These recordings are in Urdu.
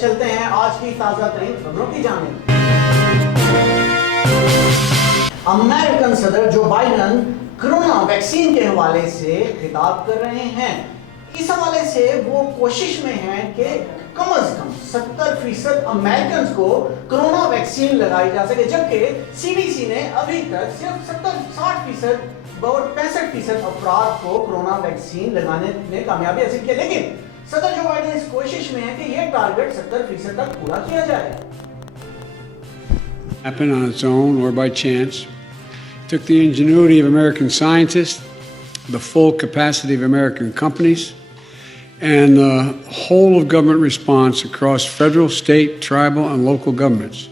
چلتے ہیں آج کی تازہ ترین خبروں کی جانب۔ امریکن صدر جو بائیڈن کرونا ویکسین کے حوالے سے خطاب کر رہے ہیں۔ اس حوالے سے وہ کوشش میں ہیں کہ کم از کم 70% امریکنز کو کرونا ویکسین لگائی جا سکے، جبکہ سی ڈی سی نے ابھی تک صرف 60% اور 65% افراد کو کرونا ویکسین لگانے میں کامیابی حاصل کی، لیکن صدر جو بائیڈن اس کوشش میں ہے کہ یہ ٹارگٹ 70% تک پورا کیا جائے۔ Happen on its own or by chance. It took the ingenuity of American scientists, the full capacity of American companies, and the whole of government response across federal, state, tribal, and local governments.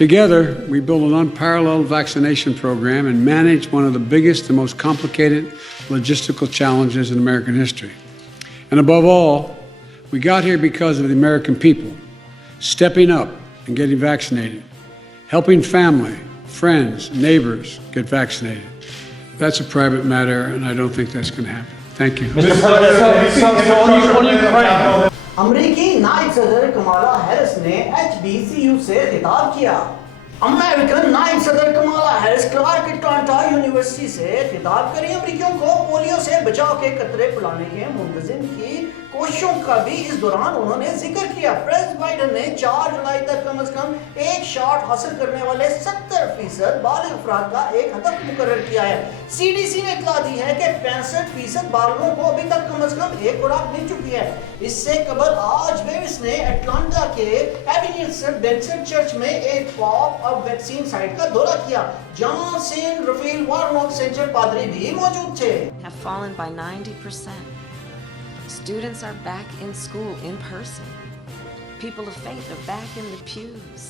Together, we built an unparalleled vaccination program and managed one of the biggest and most complicated logistical challenges in American history. And above all, we got here because of the American people stepping up and getting vaccinated, helping family, friends, neighbors get vaccinated. That's a private matter, and I don't think that's going to happen. Thank you. امریکی نائب صدر کمالا ہیرس نے HBCU سے خطاب کیا۔ امریکن نائب صدر Kamala Harris Clark Atlanta University سے خطاب کری۔ امریکیوں کو پولیو سے بچاؤ کے قطرے پلانے کے منتظم کی کوششوں کا بھی اس دوران انہوں نے ذکر کیا۔ پریزیڈنٹ بائیڈن نے 4 جولائی تک کم از کم ایک شاٹ حاصل کرنے والے 70% بالغ افراد کا ایک ہدف مقرر کیا ہے۔ سی ڈی سی نے اطلاع دی ہے کہ 65% بالغوں کو ابھی تک کم از کم ایک خوراک مل چکی ہے۔ اس سے قبل آج ویوس نے اٹلانٹا کے ایبینیسر چرچ میں ایک پاپ اب ویکسین سائٹ کا دورہ کیا، جہاں سین رفیل وارنوک سینچر پادری بھی موجود تھے۔ Have fallen by 90%. Students are back in school in person. People of faith are back in the pews.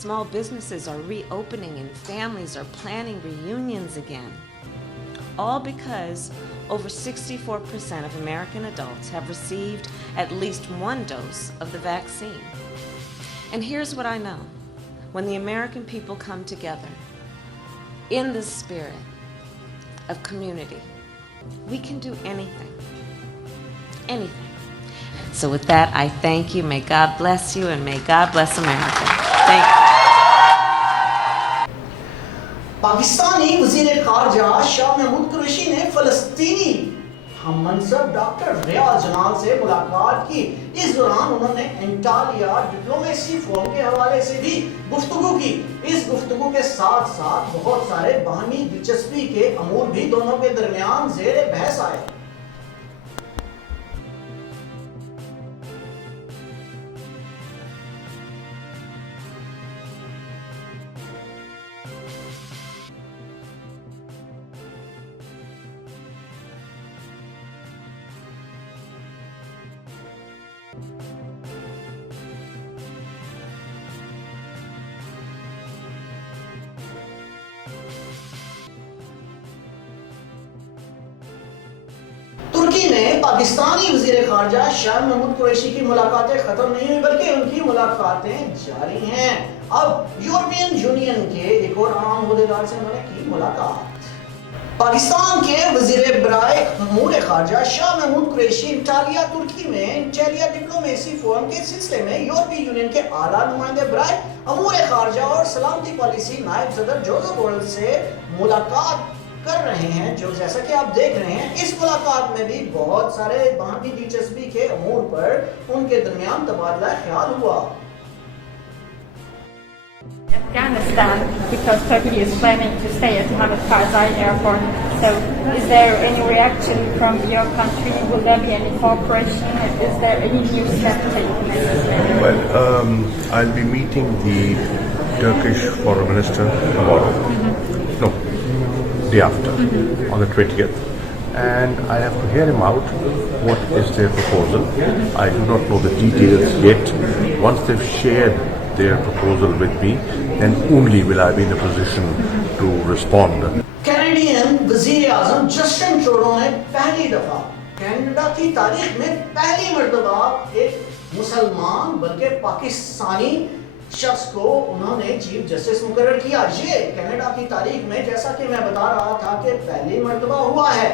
Small businesses are reopening and families are planning reunions again. All because over 64% of American adults have received at least one dose of the vaccine. And here's what I know. When the American people come together in the spirit of community, we can do anything. Anything. So with that, I thank you. May God bless you and may God bless America. Thank you. Pakistani وزیر خارجہ شاہ محمود قریشی نے فلسطینی ہم منصب ڈاکٹر ریاض جلال سے ملاقات کی۔ اس دوران انہوں نے انٹالیا ڈپلومیسی فورم کے حوالے سے بھی گفتگو کی۔ اس گفتگو کے ساتھ ساتھ بہت سارے باہمی دلچسپی کے امور بھی دونوں کے درمیان زیر بحث آئے۔ ترکی میں پاکستانی وزیر خارجہ شاہ محمود قریشی کی ملاقاتیں ختم نہیں ہوئی بلکہ ان کی ملاقاتیں جاری ہیں۔ اب یورپین یونین کے ایک اور عام عہدیدار سے انہوں نے کی ملاقات۔ پاکستان کے وزیر برائے امور خارجہ شاہ محمود قریشی انٹالیا ترکی میں انٹالیا ڈپلومیسی فورم کے سلسلے میں یورپی یونین کے اعلیٰ نمائندے برائے امور خارجہ اور سلامتی پالیسی نائب صدر جوزف بورل سے ملاقات کر رہے ہیں، جو جیسا کہ آپ دیکھ رہے ہیں اس ملاقات میں بھی بہت سارے باہمی دلچسپی کے امور پر ان کے درمیان تبادلہ خیال ہوا۔ Afghanistan, because Turkey is planning to stay at Hamid Karzai Airport. So is there any reaction from your country? Will there be any cooperation? Is there any new step taken? Well, I'll be meeting the Turkish foreign minister tomorrow. No, day after, on the 20th. And I have to hear him out. What is their proposal? I do not know the details yet. Once they've shared their proposal with me, then only will I be in a position to respond. Canadian وزیر اعظم جسٹن ٹروڈو نے پہلی دفعہ کینیڈا کی تاریخ میں پہلی مرتبہ ایک مسلمان بلکہ پاکستانی شخص کو انہوں نے چیف جسٹس مقرر کیا۔ یہ کینیڈا کی تاریخ میں جیسا کہ میں بتا رہا تھا کہ پہلی مرتبہ ہوا ہے۔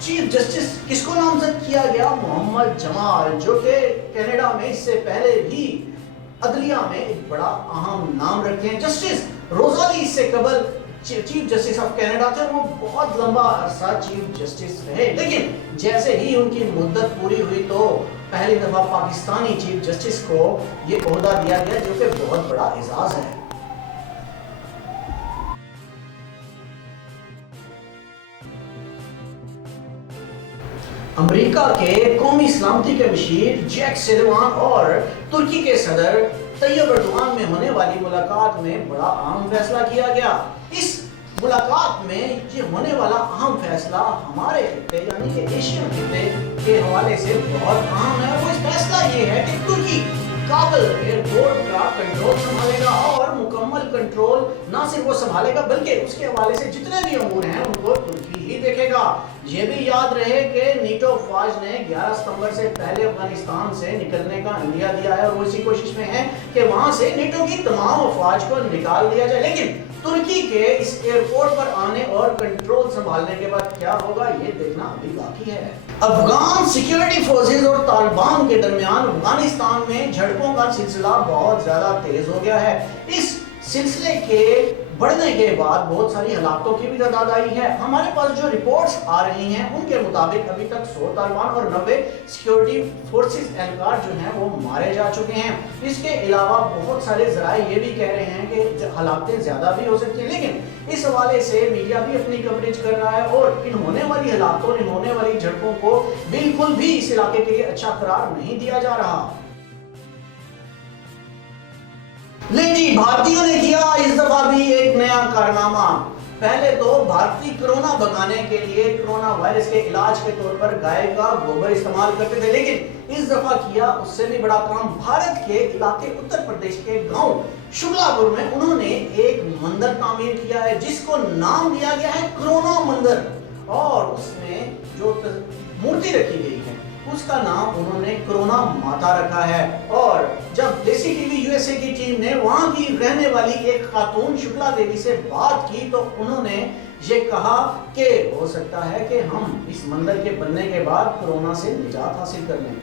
چیف جسٹس کس کو نامزد کیا گیا؟ محمد جمال، جو کہ کینیڈا میں اس سے پہلے بھی عدلیہ میں ایک بڑا اہم نام رکھتے ہیں. جسٹس روزالی اس سے قبل چیف جسٹس آف کینیڈا تھے. وہ بہت لمبا عرصہ چیف جسٹس رہے، لیکن جیسے ہی ان کی مدت پوری ہوئی تو پہلی دفعہ پاکستانی چیف جسٹس کو یہ عہدہ دیا گیا، جو کہ بہت بڑا اعزاز ہے. امریکہ کے قومی سلامتی کے مشیر جیک سلیوان اور ترکی کے صدر طیب ایردوان میں ہونے والی ملاقات میں بڑا اہم فیصلہ کیا گیا. اس ملاقات میں یہ ہونے والا اہم فیصلہ ہمارے خطے یعنی کہ ایشین خطے کے حوالے سے بہت اہم ہے. وہ اس فیصلہ یہ ہے کہ ترکی کابل ایئرپورٹ کا کنٹرول سنبھالے گا، اور مکمل کنٹرول نہ صرف وہ سنبھالے گا بلکہ اس کے حوالے سے جتنے بھی امور ہیں ان کو ترکی ہی دیکھے گا. یہ بھی یاد رہے کہ نیٹو فوج نے 11 ستمبر سے پہلے افغانستان سے نکلنے کا عندیہ دیا ہے، اور وہ اسی کوشش میں ہے کہ وہاں سے نیٹو کی تمام افواج کو نکال دیا جائے. لیکن ترکی کے اس ایئرپورٹ پر آنے اور کنٹرول سنبھالنے کے بعد کیا ہوگا یہ دیکھنا ابھی باقی ہے. افغان سیکیورٹی فورسز اور طالبان کے درمیان افغانستان میں جھڑپوں کا سلسلہ بہت زیادہ تیز ہو گیا ہے. اس سلسلے کے بڑھنے کے بعد بہت ساری ہلاکتوں کی بھی تعداد آئی ہے. ہمارے پاس جو رپورٹس آ رہی ہیں ان کے مطابق ابھی تک 100 طالبان اور 90 سیکیورٹی فورسز اہلکار جو ہیں وہ مارے جا چکے ہیں. اس کے علاوہ بہت سارے ذرائع یہ بھی کہہ رہے ہیں کہ ہلاکتیں زیادہ بھی ہو سکتی ہیں، لیکن اس حوالے سے میڈیا بھی اپنی کوریج کر رہا ہے اور ان ہونے والی ہلاکتوں، ان ہونے والی جھڑپوں کو بالکل بھی اس علاقے کے لیے اچھا قرار نہیں دیا جا رہا. لیکن جی بھارتیوں نے کیا اس دفعہ بھی ایک نیا کارنامہ. پہلے تو بھارتی کرونا بھگانے کے لیے کرونا وائرس کے علاج کے طور پر گائے کا گوبر استعمال کرتے تھے، لیکن اس دفعہ کیا اس سے بھی بڑا کام. بھارت کے علاقے اتر پردیش کے گاؤں شکلا پور میں انہوں نے ایک مندر تعمیر کیا ہے جس کو نام دیا گیا ہے کرونا مندر، اور اس میں جو مورتی رکھی گئی ہے اس کا نام انہوں نے کرونا ماتا رکھا ہے. اور جب دیسی T V U S A کی ٹیم نے وہاں کی رہنے والی ایک خاتون شکلا دیوی سے بات کی تو انہوں نے یہ کہا کہ ہو سکتا ہے کہ ہم اس مندر کے بننے کے بعد کرونا سے نجات حاصل کر لیں.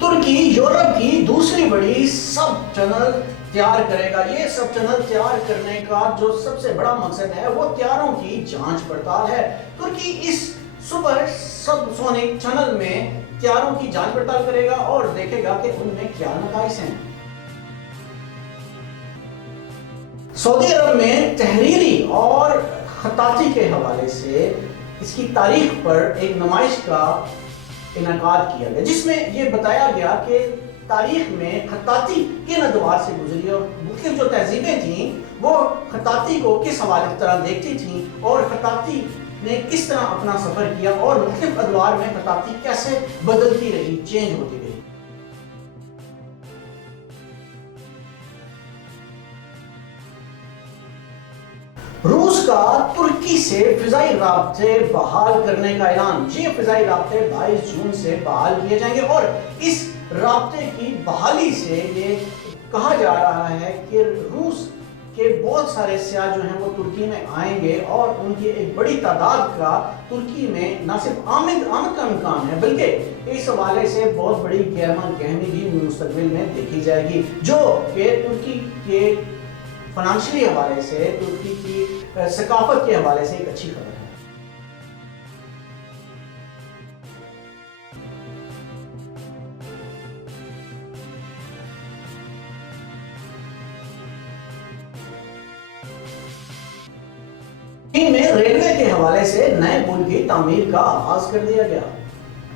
ترکی یورپ کی دوسری بڑی سب ٹنل تیار کرے گا. یہ سب ٹنل تیار کرنے کا جو سب سے بڑا مقصد ہے وہ طیاروں کی جانچ پڑتال ہے. ترکی اس سپر سب سونک ٹنل میں طیاروں کی جانچ پڑتال کرے گا اور دیکھے گا کہ ان میں کیا نقائص ہیں. سعودی عرب میں تحریری اور خطاطی کے حوالے سے اس کی تاریخ پر ایک نمائش کا انعقاد کیا گیا جس میں یہ بتایا گیا کہ تاریخ میں خطاطی کن ادوار سے گزری اور مختلف جو تہذیبیں تھیں وہ خطاطی کو کس حوالے کی طرح دیکھتی تھیں اور خطاطی نے کس طرح اپنا سفر کیا اور مختلف ادوار میں خطاطی کیسے بدلتی رہی، چینج ہوتی رہی. روس کا ترکی سے فضائی رابطے بحال کرنے کا اعلان. یہ فضائی رابطے 22 جون سے بحال کیے جائیں گے اور اس رابطے کی بحالی سے یہ کہا جا رہا ہے کہ روس کے بہت سارے سیاح جو ہیں وہ ترکی میں آئیں گے اور ان کی ایک بڑی تعداد کا ترکی میں نہ صرف آمد کا امکان ہے بلکہ اس حوالے سے بہت بڑی گہمہ گہمی بھی مستقبل میں دیکھی جائے گی، جو کہ ترکی کے فنانشلی حوالے سے، ترکی کی ثقافت کے حوالے سے ایک اچھی خبر ہے. چین میں ریلوے کے حوالے سے نئے پل کی تعمیر کا آغاز کر دیا گیا.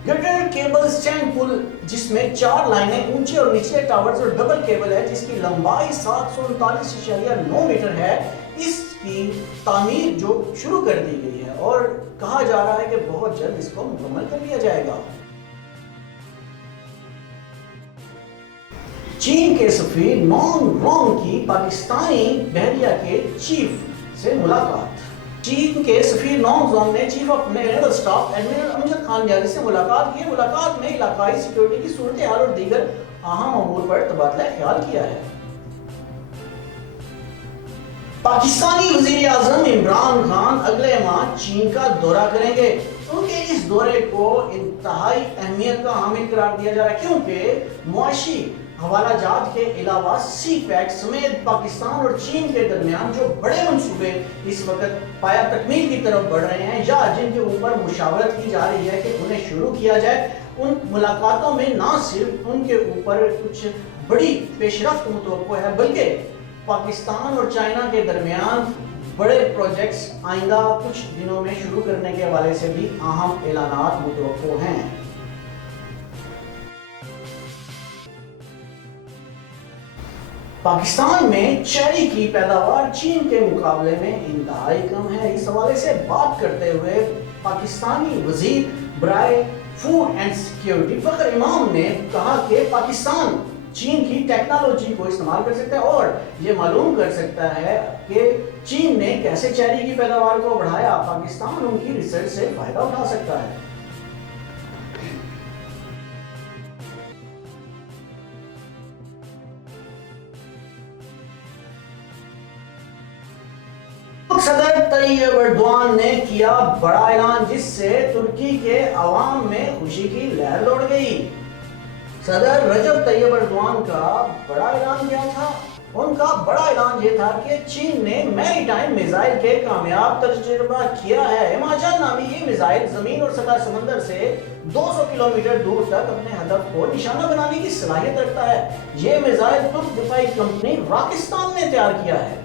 گٹر کیبل اسٹینڈ پل جس میں 4 لائنیں اونچے اور نچلے ٹاورز اور ڈبل کیبل ہے جس کی لمبائی 739.9 میٹر ہے، اس کی تعمیر جو شروع کر دی گئی ہے اور کہا جا رہا ہے کہ بہت جلد اس کو مکمل کر لیا جائے گا. چین کے سفیر نونگ رونگ کی پاکستانی بحریہ کے چیف سے ملاقات. چین کے سفیر نونگ زونگ نے chief of naval staff admiral Amjad Khan Niazi سے ملاقات کی. ملاقات میں علاقائی سیکیورٹی کی صورتحال اور دیگر اہم امور پر تبادلہ خیال کیا ہے. پاکستانی وزیر اعظم عمران خان اگلے ماہ چین کا دورہ کریں گے، کیونکہ اس دورے کو انتہائی اہمیت کا حامل قرار دیا جا رہا ہے، کیونکہ معاشی حوالہ جات کے علاوہ سی پیک سمیت پاکستان اور چین کے درمیان جو بڑے منصوبے اس وقت پایا تکمیل کی طرف بڑھ رہے ہیں یا جن کے اوپر مشاورت کی جا رہی ہے کہ انہیں شروع کیا جائے، ان ملاقاتوں میں نہ صرف ان کے اوپر کچھ بڑی پیش رفت متوقع ہے بلکہ پاکستان اور چائنا کے درمیان بڑے پروجیکٹس آئندہ کچھ دنوں میں شروع کرنے کے حوالے سے بھی اہم اعلانات متوقع ہیں۔ پاکستان میں چیری کی پیداوار چین کے مقابلے میں انتہائی کم ہے۔ اس حوالے سے بات کرتے ہوئے پاکستانی وزیر برائے فوڈ اینڈ سیکیورٹی فخر امام نے کہا کہ پاکستان چین کی ٹیکنالوجی کو استعمال کر سکتا ہے اور یہ معلوم کر سکتا ہے کہ چین نے کیسے چیری کی پیداوار کو بڑھایا، پاکستان ان کی ریسرچ سے فائدہ اٹھا سکتا ہے۔ صدر طیب ایردوان نے کیا بڑا اعلان جس سے ترکی کے عوام میں خوشی کی لہر دوڑ گئی۔ صدر رجب طیب ایردوان کا بڑا اعلان کیا تھا؟ ان کا بڑا اعلان یہ تھا کہ چین نے میری ٹائم میزائل کے کامیاب تجربہ کیا ہے۔ ہماچل نامی یہ میزائل زمین اور سطح سمندر سے 200 کلومیٹر دور تک اپنے ہدف کو نشانہ بنانے کی صلاحیت رکھتا ہے۔ یہ میزائل ترک دفاعی کمپنی راکستان نے تیار کیا ہے۔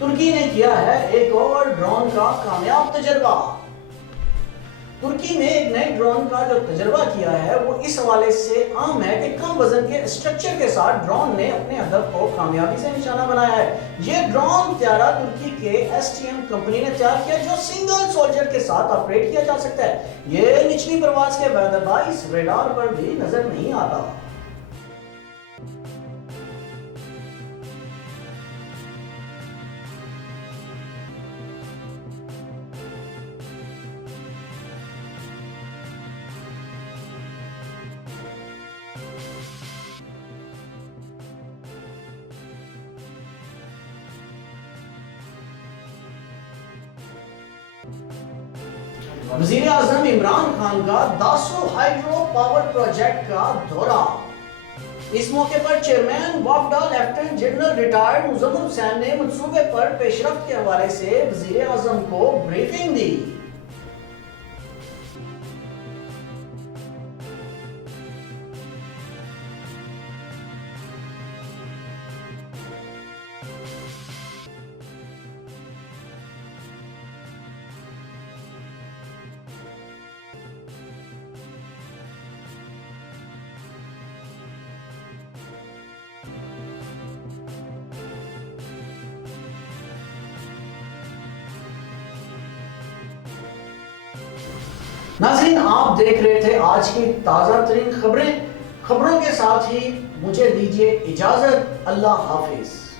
ترکی نے کیا ہے ایک اور ڈرون کا کامیاب تجربہ۔ ترکی نے ایک نئے ڈرون کا جو تجربہ کیا ہے وہ اس حوالے سے عام ہے کہ کم وزن کے اسٹرکچر کے ساتھ ڈرون نے اپنے ہدف کو کامیابی سے نشانہ بنایا ہے۔ یہ ڈرون طیارہ ترکی کے STM کمپنی نے تیار کیا جو سنگل سولجر کے ساتھ آپریٹ کیا جا سکتا ہے۔ یہ نچلی پرواز کے بعد اس ریڈار پر بھی نظر نہیں آتا۔ وزیر اعظم عمران خان کا داسو ہائیڈرو پاور پروجیکٹ کا دورہ۔ اس موقع پر چیئرمین وابڈا lieutenant general retired Muzammil Hussain نے منصوبے پر پیش رفت کے حوالے سے وزیر اعظم کو بریفنگ دی۔ ناظرین، آپ دیکھ رہے تھے آج کی تازہ ترین خبریں۔ خبروں کے ساتھ ہی مجھے دیجیے اجازت۔ اللہ حافظ۔